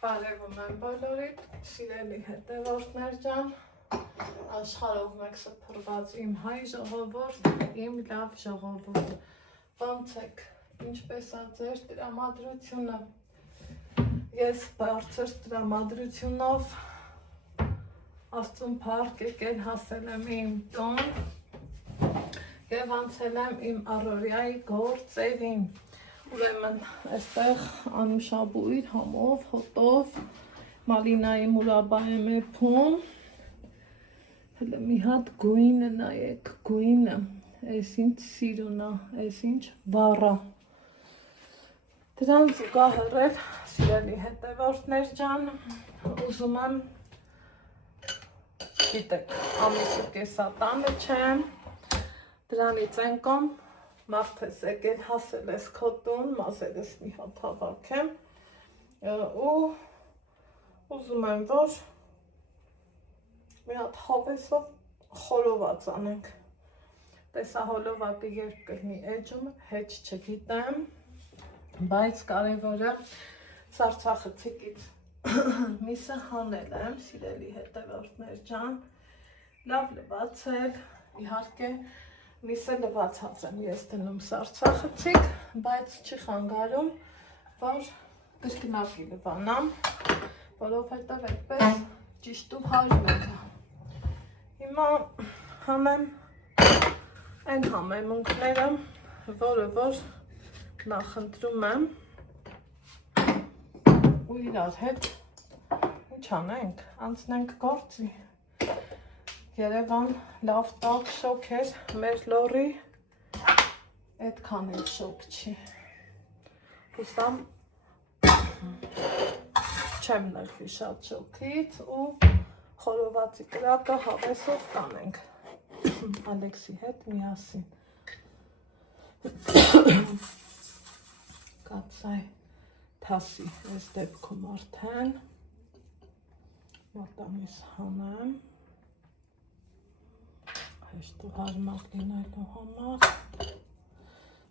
Բարևում եմ բոլորիդ, սիրելի հետևորդներ ջան, աշխարհով մեկ սփռված իմ հայ ժողովուրդ, իմ լավ ժողովուրդ, ո՞նց եք, ինչպես է ձեր տրամադրությունը, ես բարձր տրամադրությունով Աստծուն փառք եկել հասել եմ իմ տուն և անցել եմ իմ առօրյայի գործերին, ուրեմն այստեղ անուշաբույր, համով, հոտով, մալինայի մուրաբա եմ եփում, հələ մի հատ գույնը նայեք, գույնը, այս ինչ սիրուն է, այս ինչ վառ է, դրան զուգահեռել, սիրելի հետևորդներ ջան, ուզում եմ, գիտեք, ամիսը կեսատանը չեմ, դրանից են կոմ, մարդ ես եկել հասել ես քո տուն, մազերս մի հատ հավաքեմ ու ուզում եմ, որ մի հատ հավեսով խորոված անենք, տեսահոլովակը երբ կլինի էջում, հեչ չգիտեմ, բայց կարևորը սառցախցիկից միսը հանել եմ, սիրելի հետևորդներ ջան, լավ լվացել, իհարկե միսը լվացած եմ ես դնում սառցախցիկ, բայց չի խանգարում, որ կրկնակի լվանամ, որովհետև այդպես ճիշտ ու հարմար է։ Հիմա հանեմ այն համեմունքները, որը որ նախընտրում եմ ու իրար հետ ինչ անենք, անցնենք գործի։ Երևան լավ տաք շոք էր, մեր լորի այդքան էլ շոք չի, հուսամ չեմ նրվի շատ շոքից ու խորովածի կրակը հավեսով կանենք Ալեքսի հետ միասին, կացայ թասի ես դեպքում արդեն, մոտամիս հանեմ, հեշտ ու հարմար լինելու համար,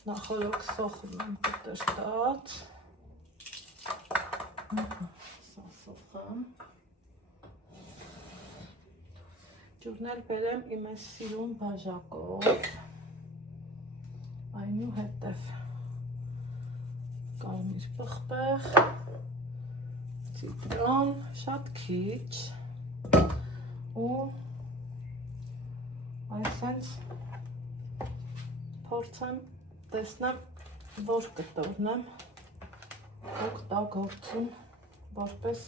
նախորոք սոխրում եմ կտրտած, սա սոխեմ, ջուրն էլ բերեմ իմ այս սիրուն բաժակով, այնուհետև կարմիր պղպեղ, ցիտրոն, շատ քիչ ու այսենց փորձեմ տեսնեմ, որ կտորնեմ օգտագործում որպես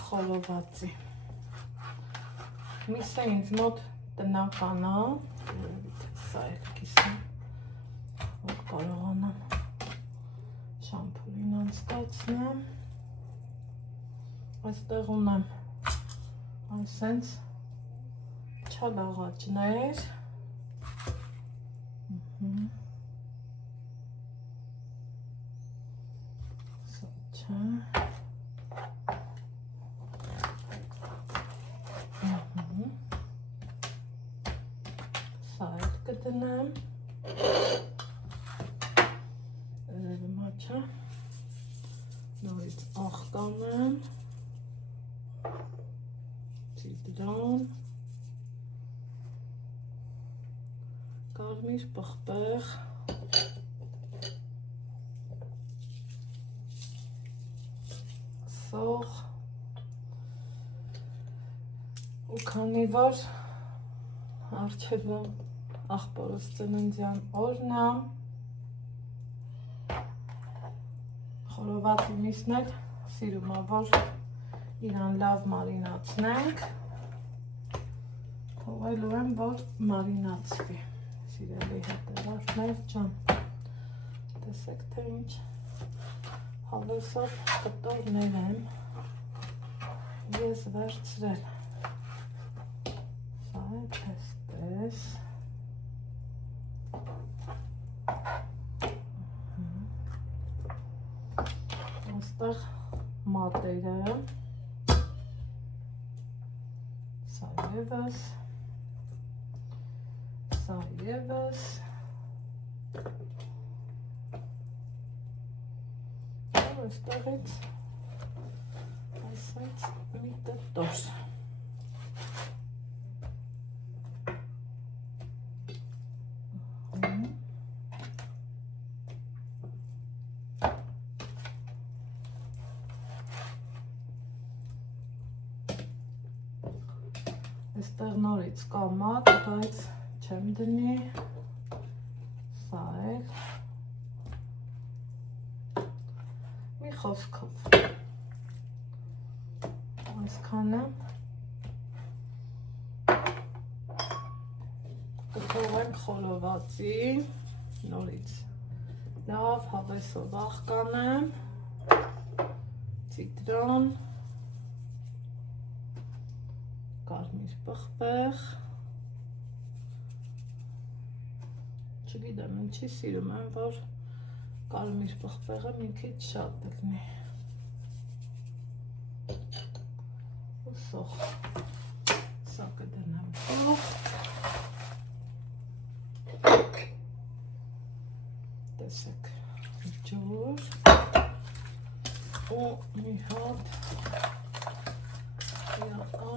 խորովածի։ Միսը ինձ մոտ տնական է, սա էլ կիսեմ, որ կարողանամ շամփուրին անցկացնեմ, այստեղ ունեմ այսենց չալաղաճներ, սա չէ, սա էլ կդնեմ, երևի մաչա, նորից աղ կանեմ, ցիտրոն, կարմիր պղպեղ, սող ու քանի որ առջևում աղբորս ծննդյան օրն է, խորովածի միսն էլ սիրում է, որ իրան լավ մարինացնենք, թողելու եմ, որ մարինացվի, սիրելի հետևորդներ ջան, տեսեք թե ինչ հավեսով կտորներ եմ ես վերցրել, սա է տեսպես, այստեղ մատերը, սա ևս, սա ևս, այստեղից ասած մի տտոր։ Այստեղ նորից կա մատ, բայց չեմ դնի, սա էլ, մի խոսքով, այսքանը, կթողենք խորովածի, նորից, լավ հավեսով աղ կանեմ, ցիտրոն, կարմիր պղպեղ, չգիտեմ ինչի սիրում եմ, որ կարմիր պղպեղը մի քիչ շատ լինի, ու սոխ, սա կդնեմ սոխ, տեսեք ջուր, ու մի հատ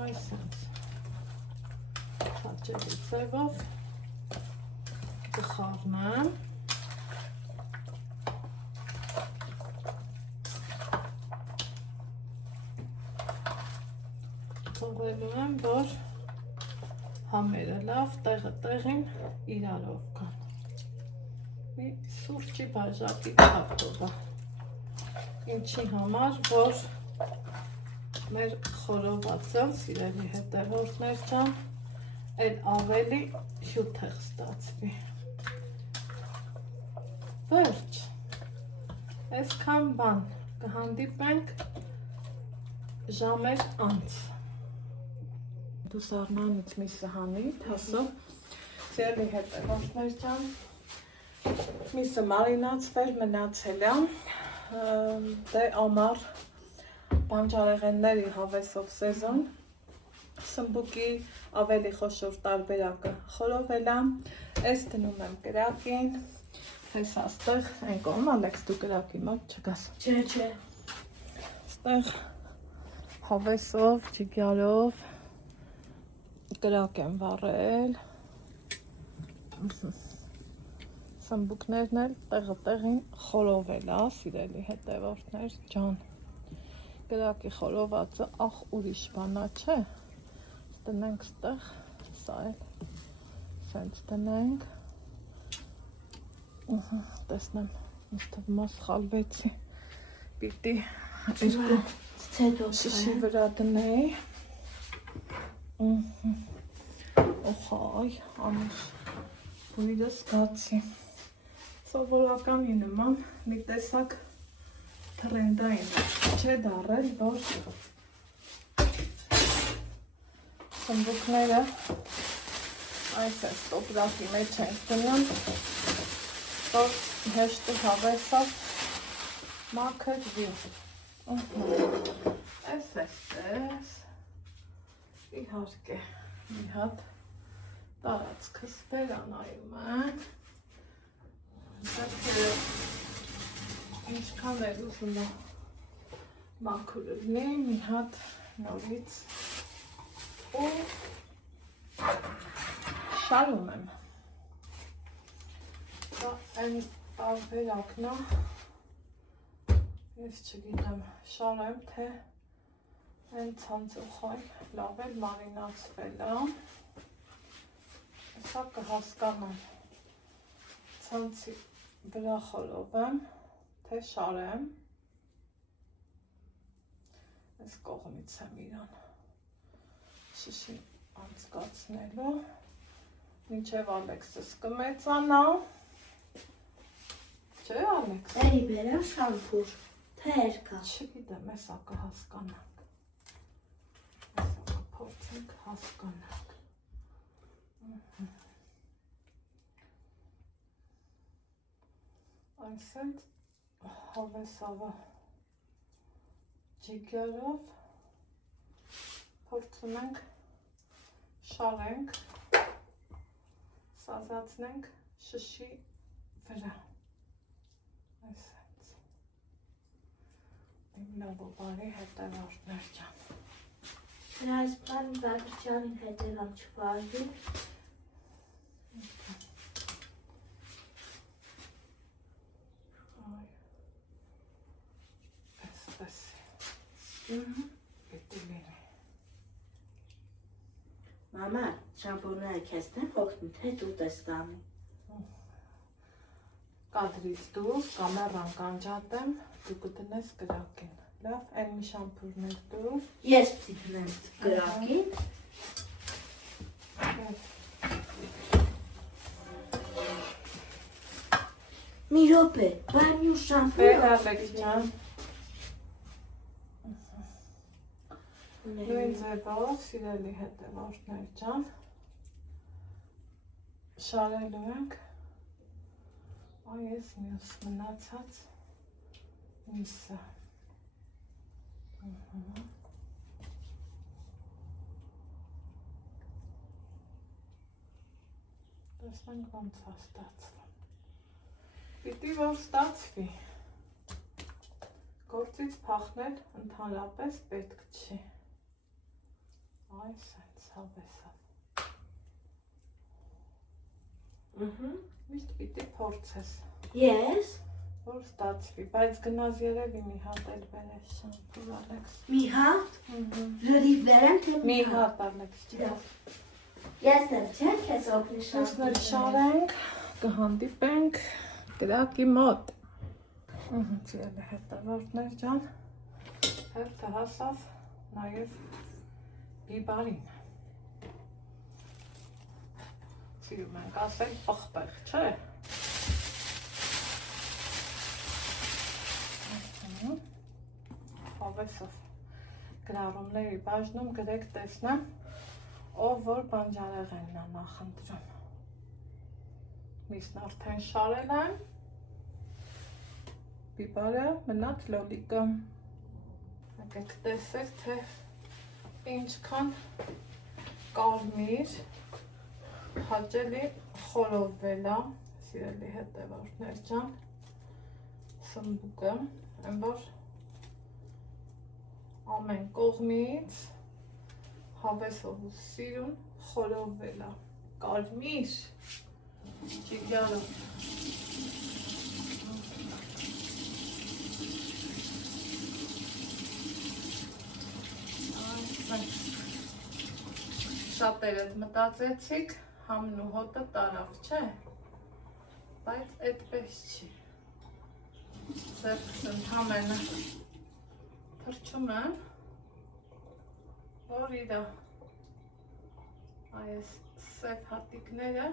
այսպես հաճելի ձևով կխառնեմ, թողելու եմ, որ համերը լավ տեղը տեղին իրարով կան, մի սուրճի բաժակի թափով, ինչի համար, որ մեր խորովածը, սիրելի հետևորդներ ջան, էլ ավելի հյութեղ ստացվի։ Վերջ, այսքան բան կհանդիպենք ժամեր անց։ Դու սառնանից մի սահանի, հասով, սիրելի հետևորդներ ջան, միսը մարինացվեր մնացել է, դե ամառ բանջարեղենների հավեսով սեզոն, սմբուկի ավելի խոշոր տարբերակը խորովել է, այս դնում եմ կրակին, հես աստեղ, այն կողմ Ալեքս դու կրակի մոտ չգաս։ Չէ։ Աստեղ հավեսով, ջիգարով կրակ եմ վառել, սմբուկներն էլ տեղը տեղին խորովել է, սիրելի հետևորդներ ջան։ Կրակի խորովածը ախ ուրիշ բանա չէ, տնենք ստեղ, սա էլ սենց տնենք, տեսնեմ, ինձ թվում է սխալվեցի, պիտի երկու շիշի վրա դնեի, օխայ, անիշ, բույրս գացի, սովորականի նման մի տեսակ թրենդային չէ դարել, որ սմբուկները այսպես տոպրակի մեջ ենք դնում, որ հեշտի հավեսով մաքրվի։ Այսպես, իհարկե, մի հատ տարածքս վերանայում են, ինչքան էլ ուզում է մաքուր լինի, մի հատ նորից ու շարում եմ։ Դա այն տարբերակն է, ես չգիտեմ շարեմ, թե այն ցանցուխայ լավ էլ մարինացվել է, սա կհասկանամ ցանցի վրա խորովեմ, թե շարեմ, այս կողմից եմ իրան շիշին անցկացնելու, մինչև Ալեքսս կմեծանա, չէ Ալեքս? Էրի բերա շամփուր, թե երկա։ Չգիտեմ, եսա կհասկանանք, եսա կփորձենք հասկանանք, այսենց հավեսավը ջիգարով փորձում ենք շարենք, սազացնենք շշի վրա, այսենց, իմ Լավ ու բարի հետևորդներ ջան։ Այս բան Բագրջյանին հետևամ չվարվի։ Այսպես։ Պետք է լինի։ Մամա, շամպուրները քեզ դեմ օգնում, թե դու տեստանի։ Կադրից դուրս կամերան կանջատեմ, դու կդնես կրակին։ Լավ, այն մի շամպուրներ դուր։ Ես պիտի դնեմ կրակին։ Մի րոպե, բանյու շամպուրը։ Բեր Ալեքս ջան։ Նույն ձևով, սիրելի հետևորդներ ջան, շարելու ենք այս մյուս մնացած միսը։ Տեսնենք ոնց է ստացվում։ Պիտի որ ստացվի։ Գործից փախնել ընդհանրապես պետք չի։ Այս հենց հավեսավ։ Միշտ պիտի փորձես։ Ես։ Որ ստացվի, բայց գնաց երևի մի հատ էլ բերես շամպուր Ալեքս։ Մի հատ։ Լրիվ վերեմ թե Մի հատ Ալեքս ջան։ Ես էլ չէ քեզ օգնի Շուտներ շարենք, կհանդիպենք կրակի մոտ։ Սիրելի հետևորդներ ջան, հերթը հասավ նաև բիբարին։ Սիրում ենք ասել պղպեղ, չէ։ Հավեսով գրառումների բաժնում գրեք տեսնեմ, ով որ բանջարեղենն է նախընտրում։ Միսն արդեն շարել եմ, բիբարը մնաց լոլիկը։ Եկեք տեսեք, թե ինչքան կարմիր հաճելի խորովվել է, սիրելի հետևորդներ ջան, սմբուկը, այն որ ամեն կողմից հավեսով ու սիրուն խորովվել է, կարմիր, ճիգյալով։ Շատերդ մտածեցիք, համն ու հոտը տարավ, չէ, բայց այդպես չի։ Ձերքս ընդամենը թրջում եմ, որ իրա այս սև հատիկները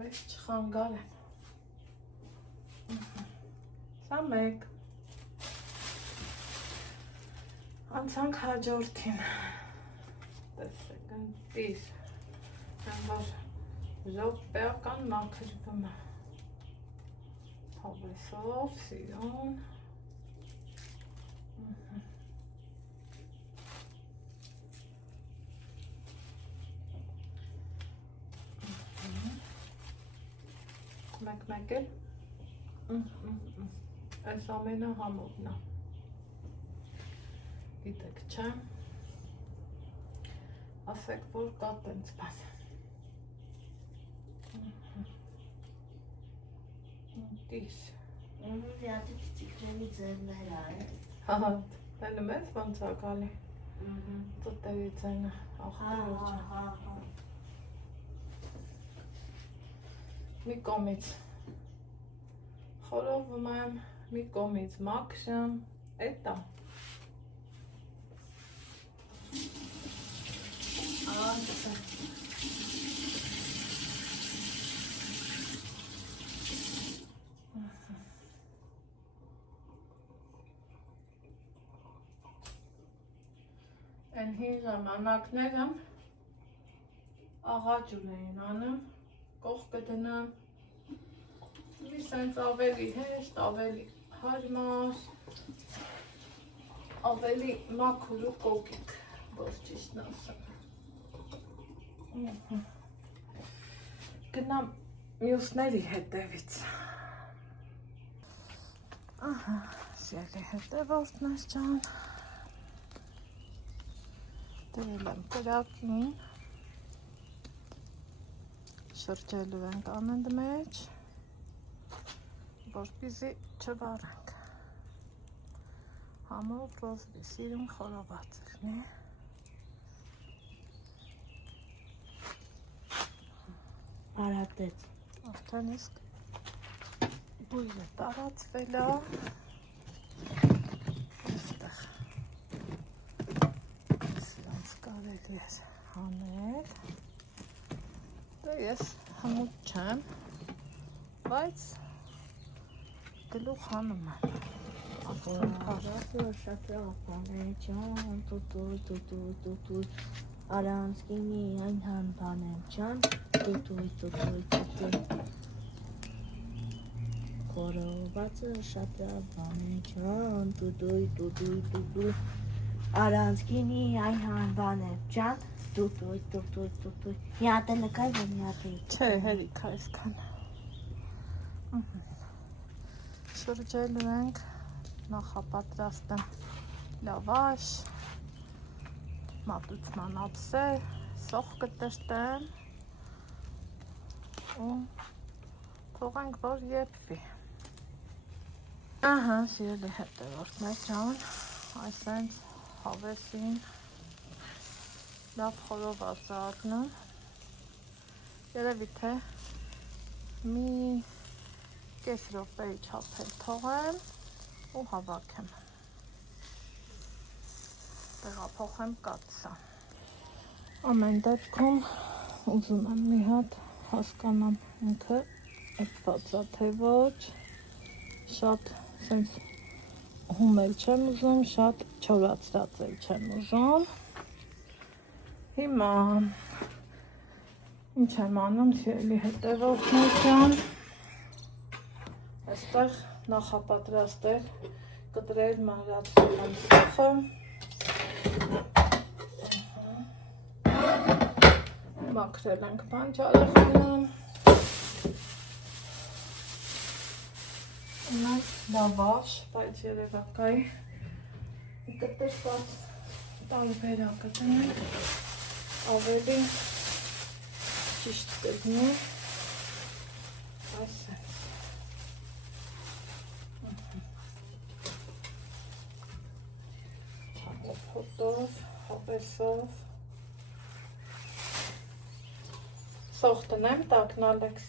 մեզ չխանգարեն։ Սա մեկ։ Անցանք հաջորդին։ Տեսեք, ընտիր, որ ժողպեական մաքրվում է։ Հավեսով, սիրուն։ Մեկ էլ այս ամենը համովն է, գիտեք չէ, ասեք որ կա տենց բան, տիս, Յատի ծիծիկների ձերները է։ հա, տենում ես ոնց է գալի, ծտերի ձենը, մի կողմից խորովում եմ, մի կողմից մաքրում, էդ է։ Այն հին ժամանակները աղաջուր էին անում, կող կդնամ, մի սենց ավելի հեշտ, ավելի հարմար, ավելի մաքուր ու կոկիկ, որ ճիշտն ասեմ։ Գնամ մյուսների հետևից։ Ահա, Սիրելի հետևորդներ ջան, դրել եմ կրակին, շրջելու ենք անենդ մեջ, որպեսզի չվարենք, համով ռոզբի սիրուն խորոված լինի, Բարատեց։ արդեն իսկ բույրը տարածվել է, այստեղ սրանց կարելի է հանել, դե ես հմուտ չեմ, բայց գլուխ հանում եմ, արդեն փարած շատրապանեջան, տուտուй, առանց գինի այն հանբանեմ ջան, տուտուй, խորովածը շատրապանեջան, տուտուй, առանց գինի այն հանբանեմ ջան, տուտուй, մի հատ է նկայ, որ մի հատ է չէ, հերիք այսքան շրջելու ենք, նախապատրաստեմ լավաշ, մատուցման ափսեր, սոխ կտրտեմ ու թողենք, որ եփվի։ Ահա, սիրելի հետևորդներ ջան, այսպես հավեսին լավ խորոված է առնում, երևի թե մի կես րոպեի չափել թողեմ ու հավաքեմ, տեղափոխեմ կաթսա։ Ամեն դեպքում ուզում եմ մի հատ հասկանամ ինքը էդված է թե ոչ, շատ սենց հումել չեմ ուզում, շատ չորացրած էլ չեմ ուզում։ Հիմա ինչ եմ անում, սիրելի հետևորդներ ջան, այստեղ նախապատրաստել, կտրել մանրացրել եմ սոխը, մաքրել ենք բանջարեղենը, ունենք լավաշ, բայց երևակայի կտրված տարբերակը դնենք, ավելի ճիշտ կլինի, այսպես։ Հոտով, հավեսով, սոխ տնեմ տակն Ալեքս։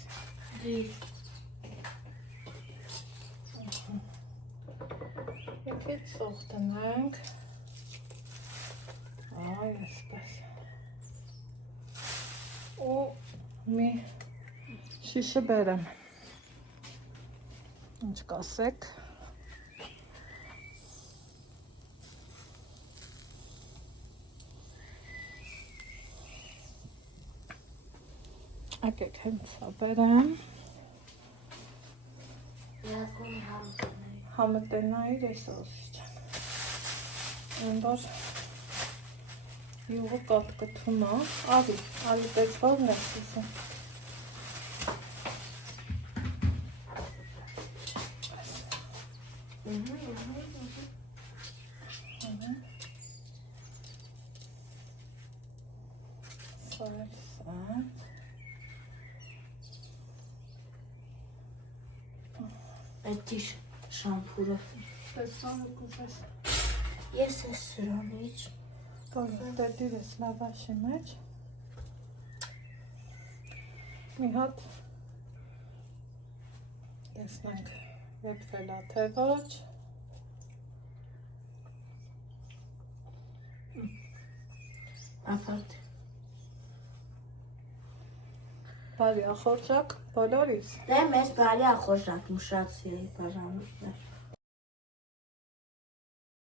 Եկեք սոխ տնենք, այ այսպես, ու մի շիշը բերեմ, ինչ կասեք։ Եկեք հենց սա բերեմ, համտենայիր ես ոսի չեմ, են որ յուղը կատկթում է, արի պես որն է սիսը։ Այդ շամփուրը։ Տեսան ու կուզես։ Ես ես սրանից։ Դե դիրես լավաշի մեջ։ Մի հատ տեսնենք եփվել է թե ոչ։ Ապարդ։ Բարի ախորժակ բոլորիս։ Դե մեզ բարի ախորժակ մշացի բաժանուտներ։